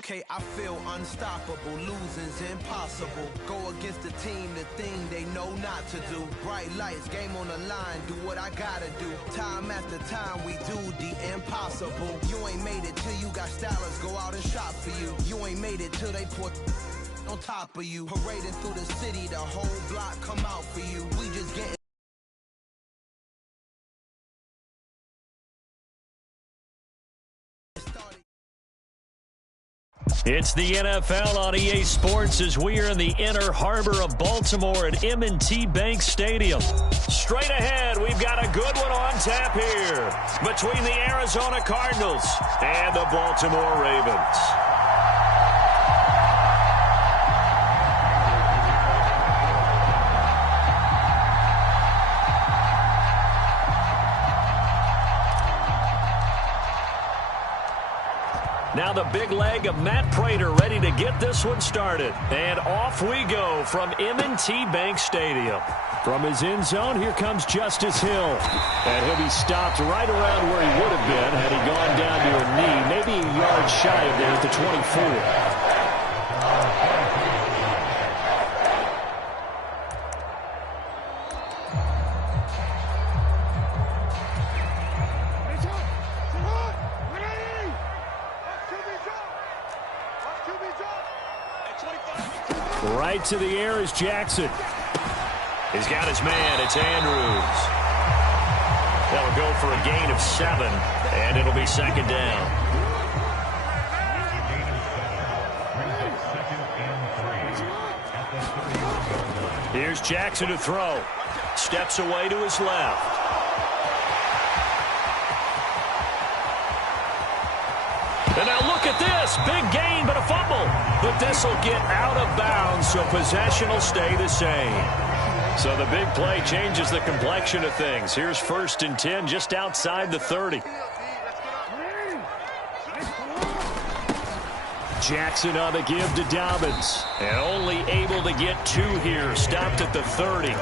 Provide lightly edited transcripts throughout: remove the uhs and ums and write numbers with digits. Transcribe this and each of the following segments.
Okay, I feel unstoppable, losing's impossible. Go against the team, the thing they know not to do. Bright lights, game on the line, do what I gotta do. Time after time, we do the impossible. You ain't made it till you got stylers, go out and shop for you. You ain't made it till they put on top of you. Parading through the city, the whole block come out for you. We just getting started. It's the NFL on EA Sports as we are in the inner harbor of Baltimore at M&T Bank Stadium. Straight ahead, we've got a good one on tap here between the Arizona Cardinals and the Baltimore Ravens. Now the big leg of Matt Prater ready to get this one started. And off we go from M&T Bank Stadium. From his end zone, here comes Justice Hill. And he'll be stopped right around where he would have been had he gone down to a knee, maybe a yard shy of there at the 24. Right to the air is Jackson. He's got his man. It's Andrews. That'll go for a gain of 7, and it'll be second down. Here's Jackson to throw. Steps away to his left. And now look at this. Big gain, but a fumble. But this will get out of bounds, so possession will stay the same. So the big play changes the complexion of things. Here's 1st and 10 just outside the 30. Jackson on the give to Dobbins. And only able to get 2 here. Stopped at the 30.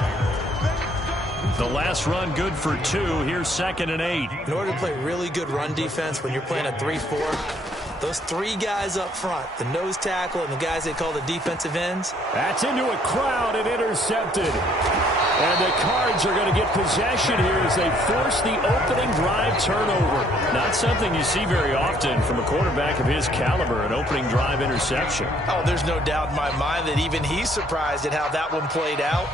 The last run good for 2. Here's 2nd and 8. In order to play really good run defense when you're playing a 3-4, those 3 guys up front, the nose tackle and the guys they call the defensive ends. That's into a crowd and intercepted. And the Cards are going to get possession here as they force the opening drive turnover. Not something you see very often from a quarterback of his caliber, an opening drive interception. Oh, there's no doubt in my mind that even he's surprised at how that one played out.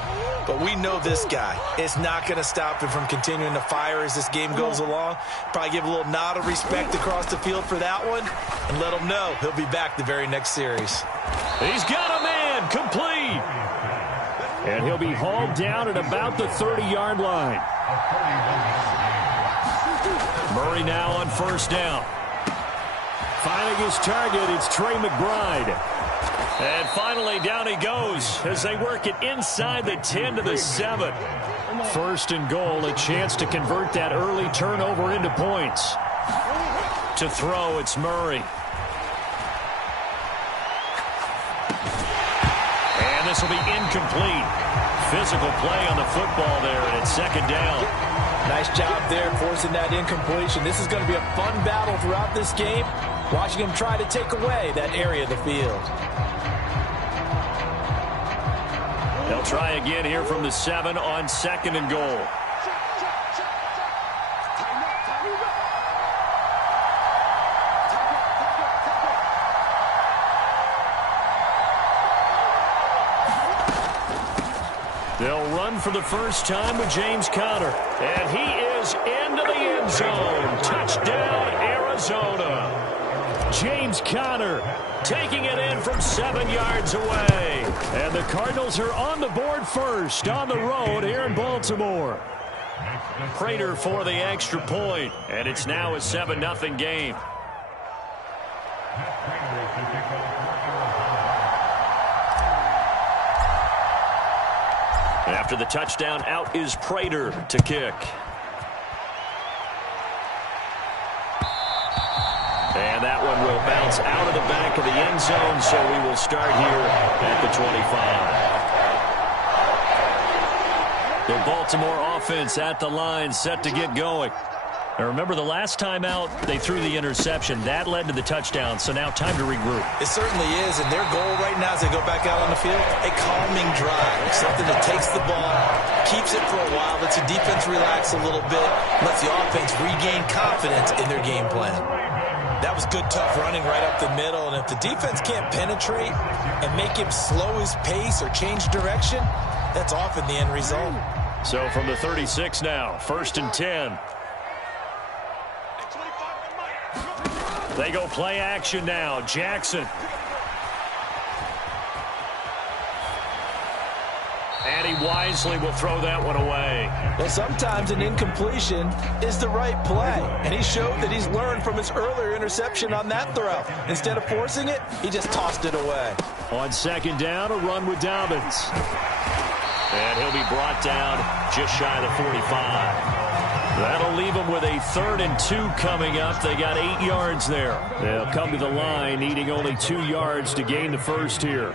But we know this guy. It's not going to stop him from continuing to fire as this game goes along. Probably give a little nod of respect across the field for that one and let him know he'll be back the very next series. He's got a man, complete. And he'll be hauled down at about the 30-yard line. Murray now on 1st down. Finding his target, it's Trey McBride. And finally, down he goes as they work it inside the 10 to the 7. 1st and goal, a chance to convert that early turnover into points. To throw, it's Murray. And this will be incomplete. Physical play on the football there, and it's 2nd down. Nice job there forcing that incompletion. This is going to be a fun battle throughout this game, watching him try to take away that area of the field. They'll try again here from the 7 on 2nd and goal. They'll run for the first time with James Conner. And he is into the end zone. Touchdown, Arizona. James Conner taking it in from 7 yards away. And the Cardinals are on the board first on the road here in Baltimore. Prater for the extra point. And it's now a 7-0 game. After the touchdown, out is Prater to kick. And that one will bounce out of the back of the end zone, so we will start here at the 25. The Baltimore offense at the line, set to get going. Now remember, the last time out, they threw the interception. That led to the touchdown, so now time to regroup. It certainly is, and their goal right now as they go back out on the field, a calming drive, something that takes the ball, keeps it for a while, lets the defense relax a little bit, lets the offense regain confidence in their game plan. That was good, tough running right up the middle, and if the defense can't penetrate and make him slow his pace or change direction, that's often the end result. So from the 36 now, 1st and 10. They go play action now. Jackson. And he wisely will throw that one away. Well, sometimes an incompletion is the right play. And he showed that he's learned from his earlier interception on that throw. Instead of forcing it, he just tossed it away. On 2nd down, a run with Dobbins. And he'll be brought down just shy of the 45. That'll leave them with a 3rd and 2 coming up. They got 8 yards there. They'll come to the line, needing only 2 yards to gain the first here.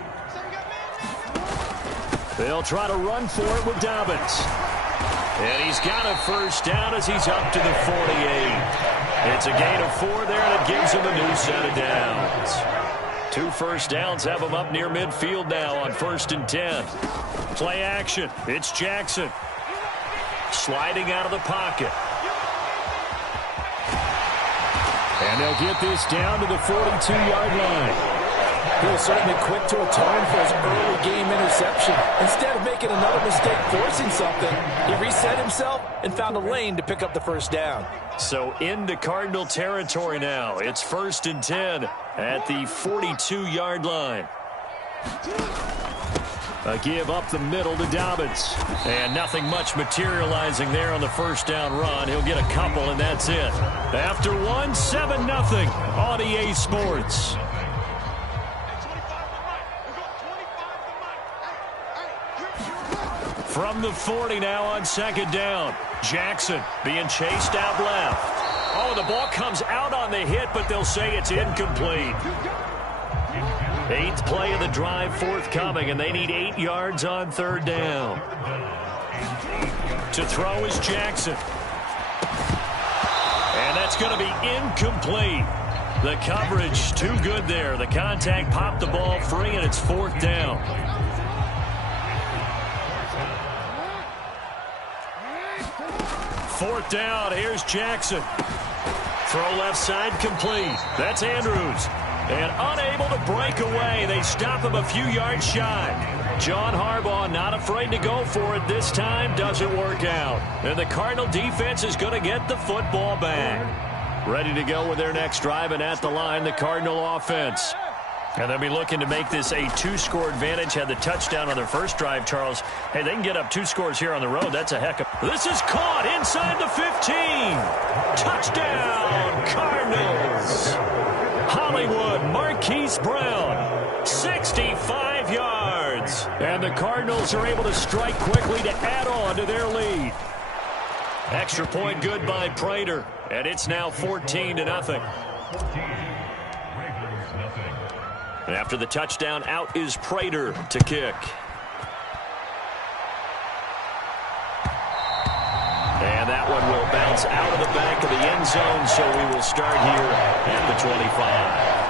They'll try to run for it with Dobbins. And he's got a first down as he's up to the 48. It's a gain of 4 there, and it gives him a new set of downs. 2 first downs have him up near midfield now on 1st and 10. Play action. It's Jackson. Sliding out of the pocket. And they'll get this down to the 42-yard line. He was certainly quick to atone for his early game interception. Instead of making another mistake forcing something, he reset himself and found a lane to pick up the first down. So into Cardinal territory now. It's 1st and 10 at the 42-yard line. A give up the middle to Dobbins. And nothing much materializing there on the first down run. He'll get a couple, and that's it. After one, 7-0 on EA Sports. From the 40 now on 2nd down. Jackson being chased out left. Oh, the ball comes out on the hit, but they'll say it's incomplete. 8th play of the drive forthcoming, and they need 8 yards on 3rd down. To throw is Jackson. And that's going to be incomplete. The coverage too good there. The contact popped the ball free, and it's 4th down. Fourth down, here's Jackson. Throw left side complete. That's Andrews. And unable to break away. They stop him a few yards shy. John Harbaugh not afraid to go for it this time. Doesn't work out. And the Cardinal defense is going to get the football back. Ready to go with their next drive, and at the line, the Cardinal offense. And they'll be looking to make this a 2-score advantage. Had the touchdown on their first drive, Charles. Hey, they can get up 2 scores here on the road. That's a heck of... This is caught inside the 15. Touchdown, Cardinals. Hollywood, Marquise Brown, 65 yards. And the Cardinals are able to strike quickly to add on to their lead. Extra point good by Prater. And it's now 14-0. After the touchdown, out is Prater to kick. And that one will bounce out of the back of the end zone, so we will start here at the 25.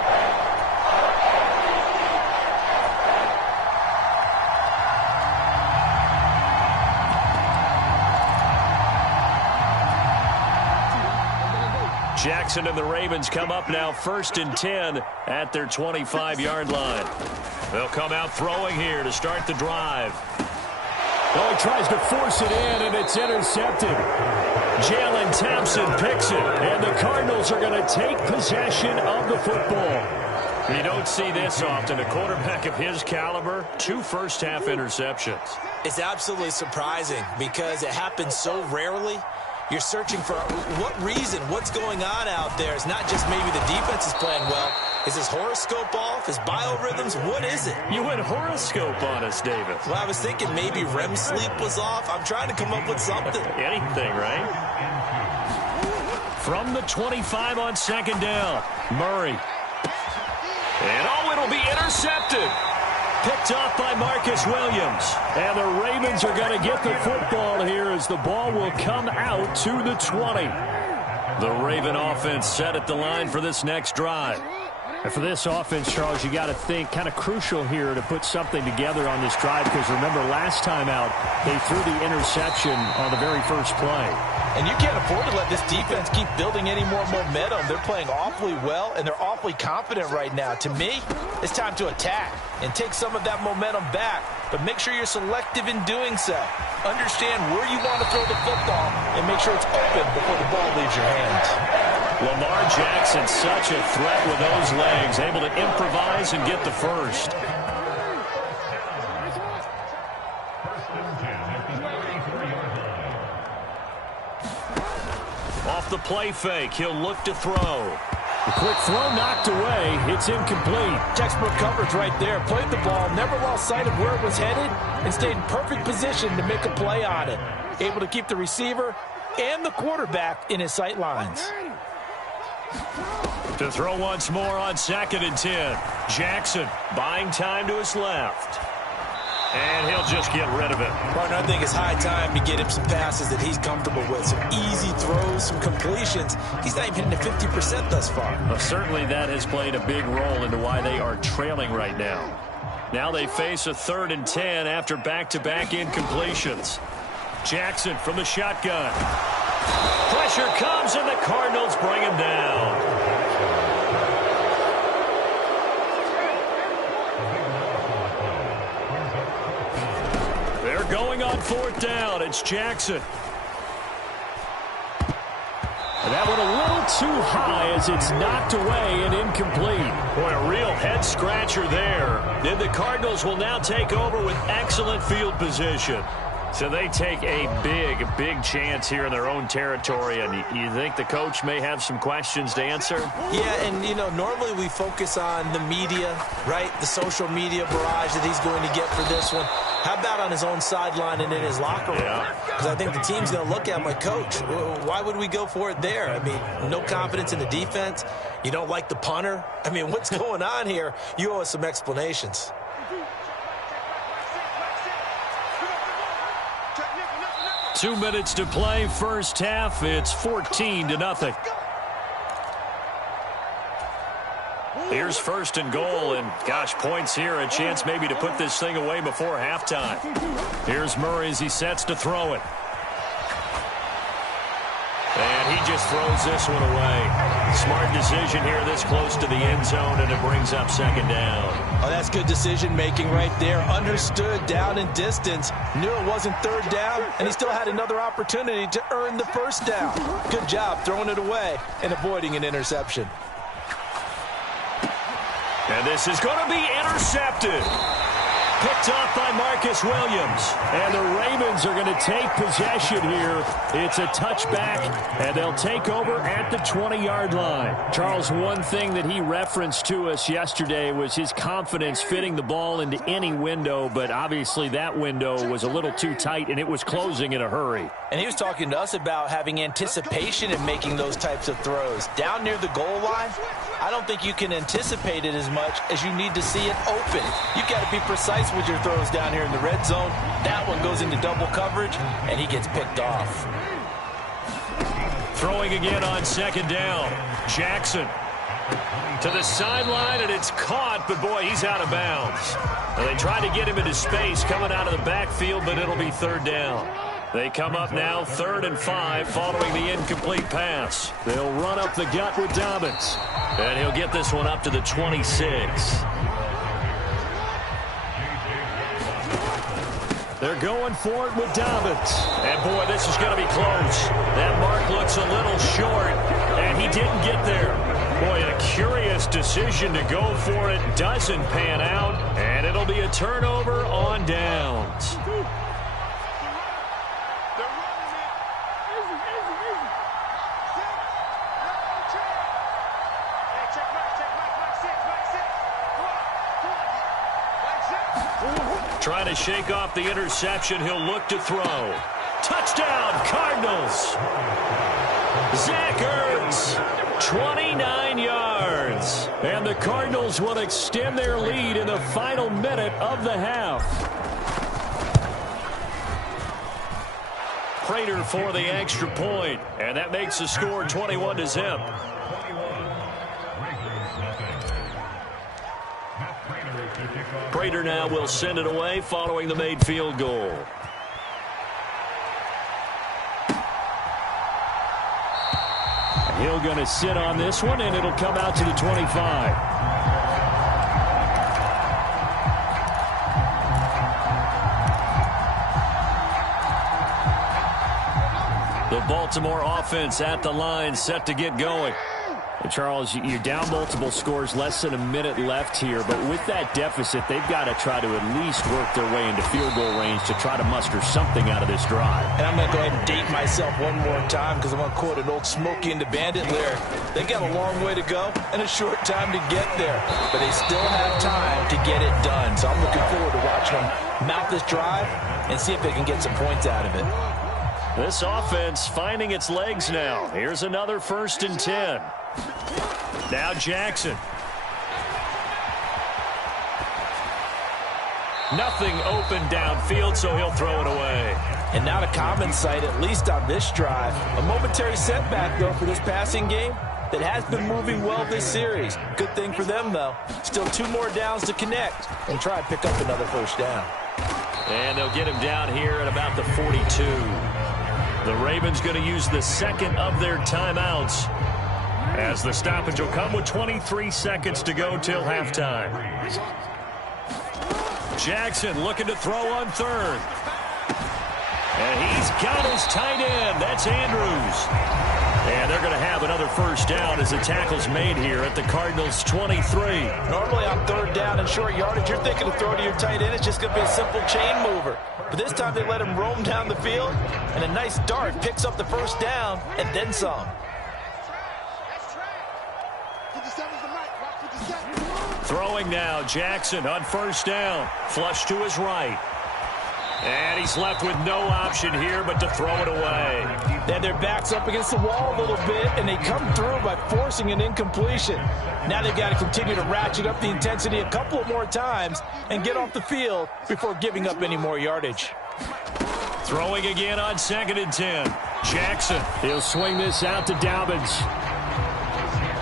Jackson and the Ravens come up now 1st and 10 at their 25-yard line. They'll come out throwing here to start the drive. Oh, he tries to force it in, and it's intercepted. Jalen Thompson picks it, and the Cardinals are going to take possession of the football. You don't see this often. A quarterback of his caliber, 2 first-half interceptions. It's absolutely surprising because it happens so rarely. You're searching for what reason, what's going on out there. It's not just maybe the defense is playing well. Is his horoscope off? His biorhythms? What is it? You went horoscope on us, David. Well, I was thinking maybe REM sleep was off. I'm trying to come up with something. Anything, right? From the 25 on 2nd down, Murray. And oh, it'll be intercepted. Picked off by Marcus Williams. And the Ravens are going to get the football here as the ball will come out to the 20. The Raven offense set at the line for this next drive. And for this offense, Charles, you got to think kind of crucial here to put something together on this drive, because remember last time out they threw the interception on the very first play. And you can't afford to let this defense keep building any more momentum. They're playing awfully well, and they're awfully confident right now. To me, it's time to attack and take some of that momentum back, but make sure you're selective in doing so. Understand where you want to throw the football and make sure it's open before the ball leaves your hands. Lamar Jackson, such a threat with those legs, able to improvise and get the first. Off the play fake, he'll look to throw. The quick throw knocked away. It's incomplete. Textbook coverage right there. Played the ball, never lost sight of where it was headed, and stayed in perfect position to make a play on it. Able to keep the receiver and the quarterback in his sight lines. To throw once more on 2nd and 10. Jackson buying time to his left. And he'll just get rid of it. Partner, I think it's high time to get him some passes that he's comfortable with. Some easy throws, some completions. He's not even hitting the 50% thus far. Well, certainly that has played a big role into why they are trailing right now. Now they face a 3rd and 10 after back-to-back incompletions. Jackson from the shotgun. Pressure comes, and the Cardinals bring him down. They're going on 4th down. It's Jackson. And that one a little too high as it's knocked away and incomplete. Boy, a real head-scratcher there. And the Cardinals will now take over with excellent field position. So they take a big chance here in their own territory, and you think the coach may have some questions to answer? Yeah, and, you know, normally we focus on the media, right? The social media barrage that he's going to get for this one. How about on his own sideline and in his locker room? Because I think the team's going to look at him like, Coach, why would we go for it there? I mean, no confidence in the defense. You don't like the punter. I mean, what's going on here? You owe us some explanations. Two minutes to play, first half. It's 14-0. Here's 1st and goal, and gosh, points here, a chance maybe to put this thing away before halftime. Here's Murray as he sets to throw it. And he just throws this one away. Smart decision here this close to the end zone, and it brings up 2nd down. Oh, that's good decision-making right there. Understood down and distance. Knew it wasn't 3rd down, and he still had another opportunity to earn the 1st down. Good job throwing it away and avoiding an interception. And this is going to be intercepted. Picked off by Marcus Williams. And the Ravens are going to take possession here. It's a touchback, and they'll take over at the 20-yard line. Charles, one thing that he referenced to us yesterday was his confidence fitting the ball into any window, but obviously that window was a little too tight, and it was closing in a hurry. And he was talking to us about having anticipation in making those types of throws. Down near the goal line, I don't think you can anticipate it as much as you need to see it open. You've got to be precise with your throws down here in the red zone. That one goes into double coverage, and he gets picked off. Throwing again on 2nd down. Jackson to the sideline, and it's caught, but boy, he's out of bounds. And they tried to get him into space coming out of the backfield, but it'll be 3rd down. They come up now 3rd and 5 following the incomplete pass. They'll run up the gut with Dobbins. And he'll get this one up to the 26. They're going for it with Dobbins. And, boy, this is going to be close. That mark looks a little short, and he didn't get there. Boy, a curious decision to go for it. Doesn't pan out, and it'll be a turnover on downs. Trying to shake off the interception. He'll look to throw. Touchdown, Cardinals. Zach Ertz, 29 yards. And the Cardinals will extend their lead in the final minute of the half. Prater for the extra point, and that makes the score 21-0. Prater now will send it away following the made field goal. Hill going to sit on this one, and it'll come out to the 25. The Baltimore offense at the line, set to get going. And Charles, you're down multiple scores, less than a minute left here. But with that deficit, they've got to try to at least work their way into field goal range to try to muster something out of this drive. And I'm going to go ahead and date myself one more time because I'm going to quote an old Smokey and the Bandit lyric. They got a long way to go and a short time to get there. But they still have time to get it done. So I'm looking forward to watching them mount this drive and see if they can get some points out of it. This offense finding its legs now. Here's another 1st and 10. Now Jackson. Nothing open downfield, so he'll throw it away. And not a common sight, at least on this drive. A momentary setback, though, for this passing game that has been moving well this series. Good thing for them, though. Still 2 more downs to connect and try and pick up another 1st down. And they'll get him down here at about the 42. The Ravens going to use the second of their timeouts, as the stoppage will come with 23 seconds to go till halftime. Jackson looking to throw on 3rd. And he's got his tight end. That's Andrews. And they're going to have another 1st down as the tackle's made here at the Cardinals' 23. Normally on 3rd down and short yardage, you're thinking to throw to your tight end. It's just going to be a simple chain mover. But this time they let him roam down the field, and a nice dart picks up the 1st down and then some. Throwing now, Jackson on 1st down. Flush to his right. And he's left with no option here but to throw it away. They had their backs up against the wall a little bit, and they come through by forcing an incompletion. Now they've got to continue to ratchet up the intensity a couple of more times and get off the field before giving up any more yardage. Throwing again on 2nd and 10. Jackson. He'll swing this out to Dobbins.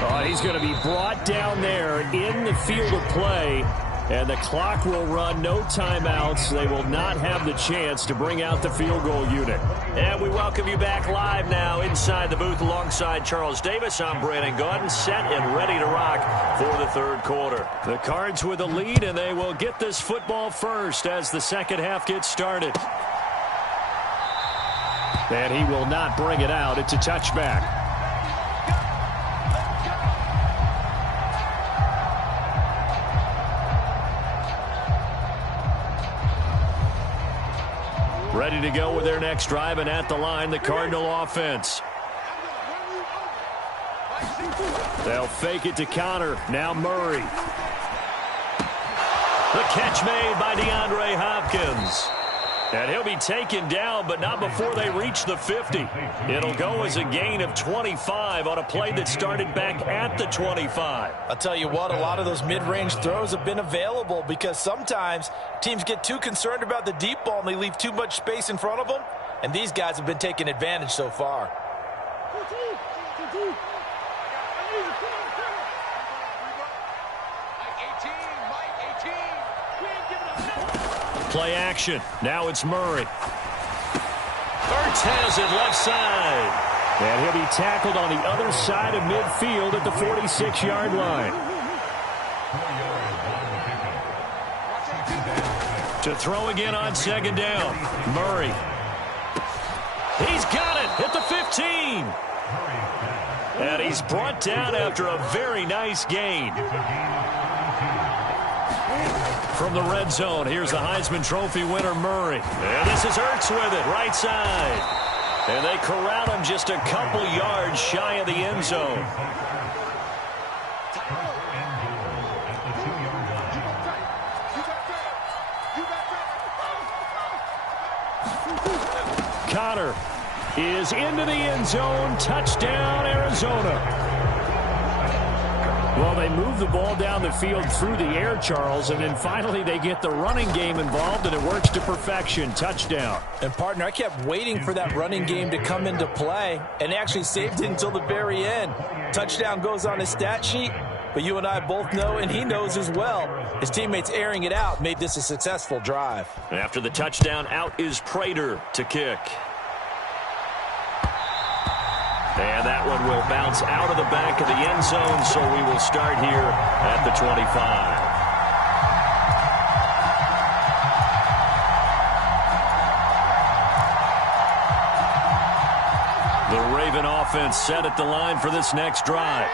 Oh, he's going to be brought down there in the field of play. And the clock will run, no timeouts. They will not have the chance to bring out the field goal unit. And we welcome you back live now inside the booth alongside Charles Davis. I'm Brandon Gaudin, set and ready to rock for the 3rd quarter. The Cards with a lead, and they will get this football first as the second half gets started. And he will not bring it out. It's a touchback. Ready to go with their next drive, and at the line, the Cardinal offense. They'll fake it to Connor. Now Murray. The catch made by DeAndre Hopkins. And he'll be taken down, but not before they reach the 50. It'll go as a gain of 25 on a play that started back at the 25. I'll tell you what, a lot of those mid-range throws have been available because sometimes teams get too concerned about the deep ball and they leave too much space in front of them. And these guys have been taking advantage so far. Play action. Now it's Murray. Ertz has it left side. And he'll be tackled on the other side of midfield at the 46-yard line. To throw again on 2nd down. Murray. He's got it at the 15. And he's brought down after a very nice gain. From the red zone, here's the Heisman Trophy winner, Murray. And this is Ertz with it, right side. And they corral him just a couple yards shy of the end zone. Connor is into the end zone. Touchdown, Arizona. Well, they move the ball down the field through the air, Charles, and then finally they get the running game involved, and it works to perfection. Touchdown. And, partner, I kept waiting for that running game to come into play and actually saved it until the very end. Touchdown goes on his stat sheet, but you and I both know, and he knows as well, his teammates airing it out made this a successful drive. After the touchdown, out is Prater to kick. And that one will bounce out of the back of the end zone, so we will start here at the 25. The Raven offense set at the line for this next drive.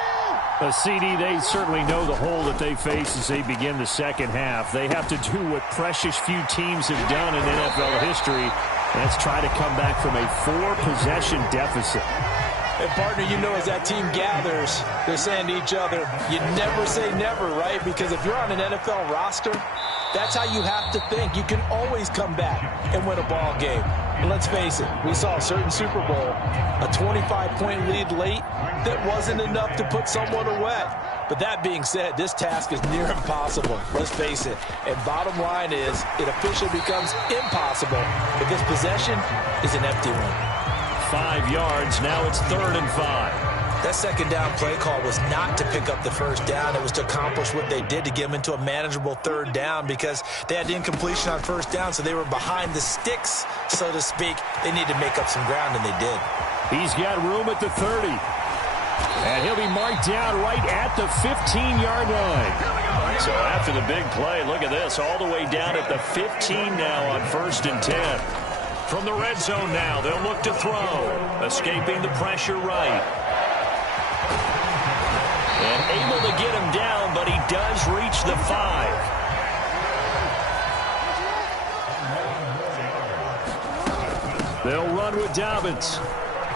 CD, they certainly know the hole that they face as they begin the second half. They have to do what precious few teams have done in NFL history. That's try to come back from a 4-possession deficit. And, partner, you know as that team gathers, they're saying to each other, you never say never, right? Because if you're on an NFL roster, that's how you have to think. You can always come back and win a ball game. And let's face it, we saw a certain Super Bowl, a 25-point lead late that wasn't enough to put someone away. But that being said, this task is near impossible. Let's face it. And bottom line is, it officially becomes impossible if this possession is an empty one. 5 yards, now it's 3rd and 5. That second down play call was not to pick up the first down. It was to accomplish what they did to get them into a manageable 3rd down because they had incompletion on first down, so they were behind the sticks, so to speak. They needed to make up some ground, and they did. He's got room at the 30. And he'll be marked down right at the 15-yard line. So after the big play, look at this, all the way down at the 15 now on 1st and 10. From the red zone now, they'll look to throw. Escaping the pressure right. And able to get him down, but he does reach the 5. They'll run with Dobbins.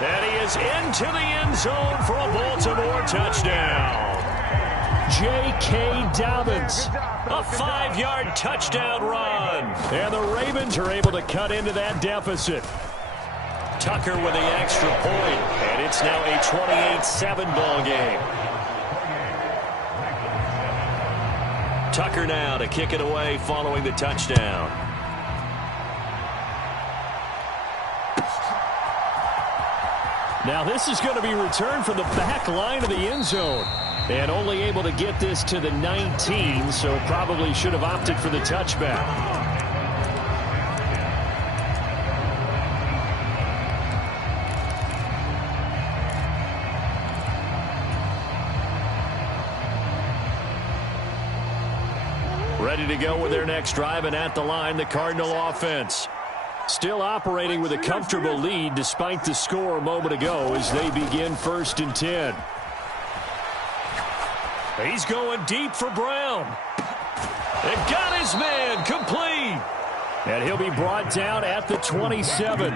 And he is into the end zone for a Baltimore touchdown. J.K. Dobbins, a 5-yard touchdown run. And the Ravens are able to cut into that deficit. Tucker with the extra point, and it's now a 28-7 ball game. Tucker now to kick it away following the touchdown. Now this is going to be returned from the back line of the end zone. And only able to get this to the 19, so probably should have opted for the touchback. Ready to go with their next drive, and at the line, the Cardinal offense. Still operating with a comfortable lead despite the score a moment ago as they begin 1st and 10. He's going deep for Brown. And got his man complete. And he'll be brought down at the 27.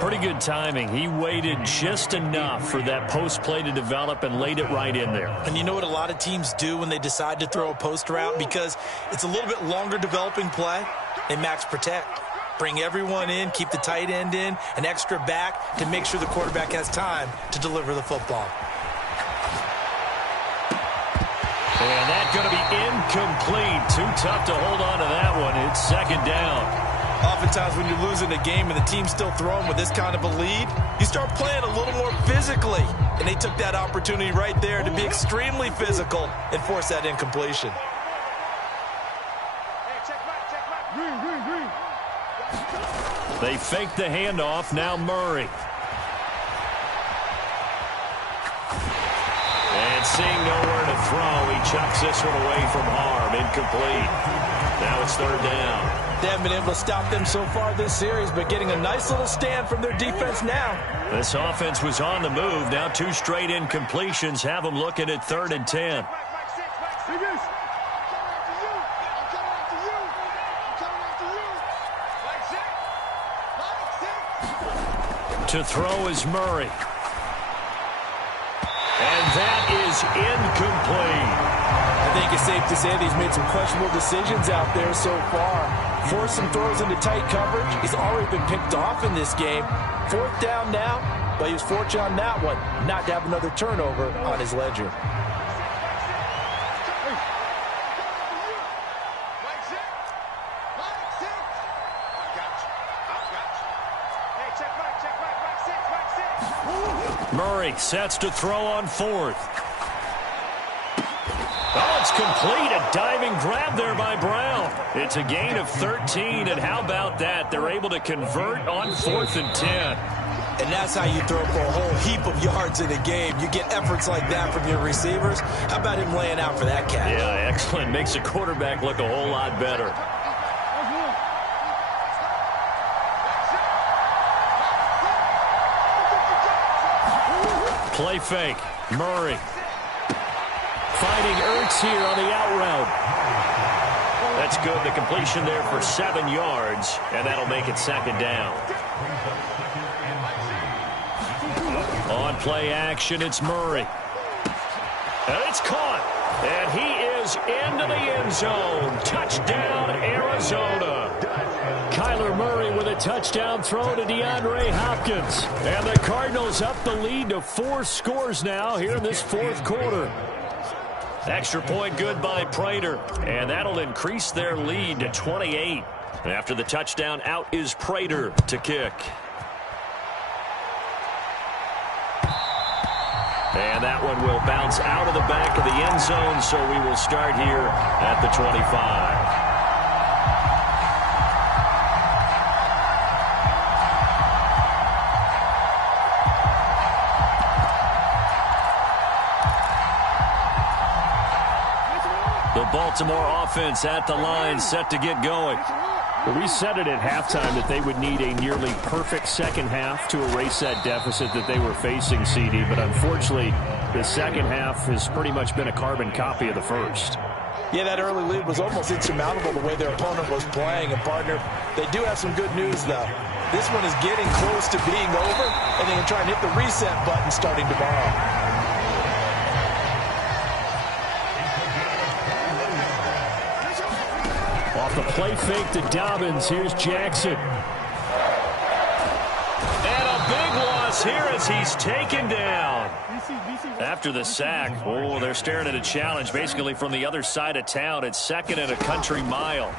Pretty good timing. He waited just enough for that post play to develop and laid it right in there. And you know what a lot of teams do when they decide to throw a post route? Because it's a little bit longer developing play. They max protect. Bring everyone in, keep the tight end in, an extra back to make sure the quarterback has time to deliver the football. And that's going to be incomplete. Too tough to hold on to that one. It's 2nd down. Oftentimes when you're losing a game and the team's still throwing with this kind of a lead, you start playing a little more physically. And they took that opportunity right there to be extremely physical and force that incompletion. They fake the handoff. Now Murray. And seeing nowhere to throw, he chucks this one away from harm. Incomplete. Now it's 3rd down. They haven't been able to stop them so far this series, but getting a nice little stand from their defense now. This offense was on the move. Now 2 straight incompletions have them looking at 3rd and 10. To throw is Murray. And that is incomplete. I think it's safe to say that he's made some questionable decisions out there so far. Forced some throws into tight coverage. He's already been picked off in this game. 4th down now, but he was fortunate on that one not to have another turnover on his ledger. Murray sets to throw on fourth. Oh, it's complete. A diving grab there by Brown. It's a gain of 13, and how about that? They're able to convert on 4th and 10. And that's how you throw for a whole heap of yards in a game. You get efforts like that from your receivers. How about him laying out for that catch? Yeah, excellent. Makes the quarterback look a whole lot better. Play fake. Murray. Finding Ertz here on the out route. That's good. The completion there for 7 yards, and that'll make it 2nd down. On play action, it's Murray. And it's caught. And he is into the end zone. Touchdown, Arizona. Kyler Murray with a touchdown throw to DeAndre Hopkins. And the Cardinals up the lead to 4 scores now here in this 4th quarter. Extra point good by Prater. And that'll increase their lead to 28. After the touchdown, out is Prater to kick. And that one will bounce out of the back of the end zone, so we will start here at the 25. The Baltimore offense at the line, set to get going. Well, we said it at halftime that they would need a nearly perfect second half to erase that deficit that they were facing, CD. But unfortunately, the second half has pretty much been a carbon copy of the first. Yeah, that early lead was almost insurmountable the way their opponent was playing. And, partner, they do have some good news, though. This one is getting close to being over, and they can try and hit the reset button starting tomorrow. Off the play fake to Dobbins. Here's Jackson. And a big loss here as he's taken down. After the sack, oh, they're staring at a challenge basically from the other side of town. It's 2nd and a country mile.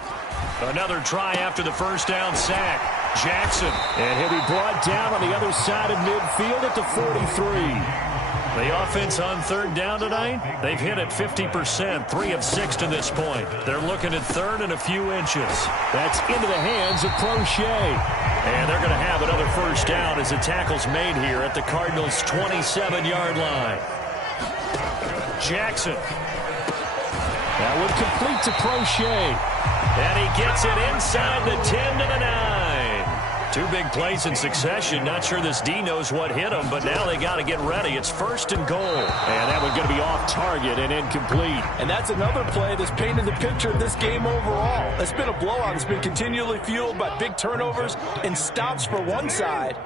Another try after the first down sack. Jackson. And he'll be brought down on the other side of midfield at the 43. The offense on 3rd down tonight, they've hit it 50%, 3 of 6 to this point. They're looking at 3rd and a few inches. That's into the hands of Prochet. And they're going to have another first down as the tackle's made here at the Cardinals' 27-yard line. Jackson. That would complete to Prochet. And he gets it inside the 10 to the 9. 2 big plays in succession. Not sure this D knows what hit him, but now they got to get ready. It's 1st and goal. And that one's going to be off target and incomplete. And that's another play that's painted the picture of this game overall. It's been a blowout. It's been continually fueled by big turnovers and stops for one side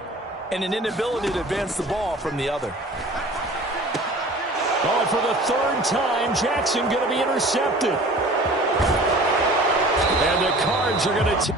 and an inability to advance the ball from the other. Oh, for the 3rd time, Jackson going to be intercepted. And the Cards are going to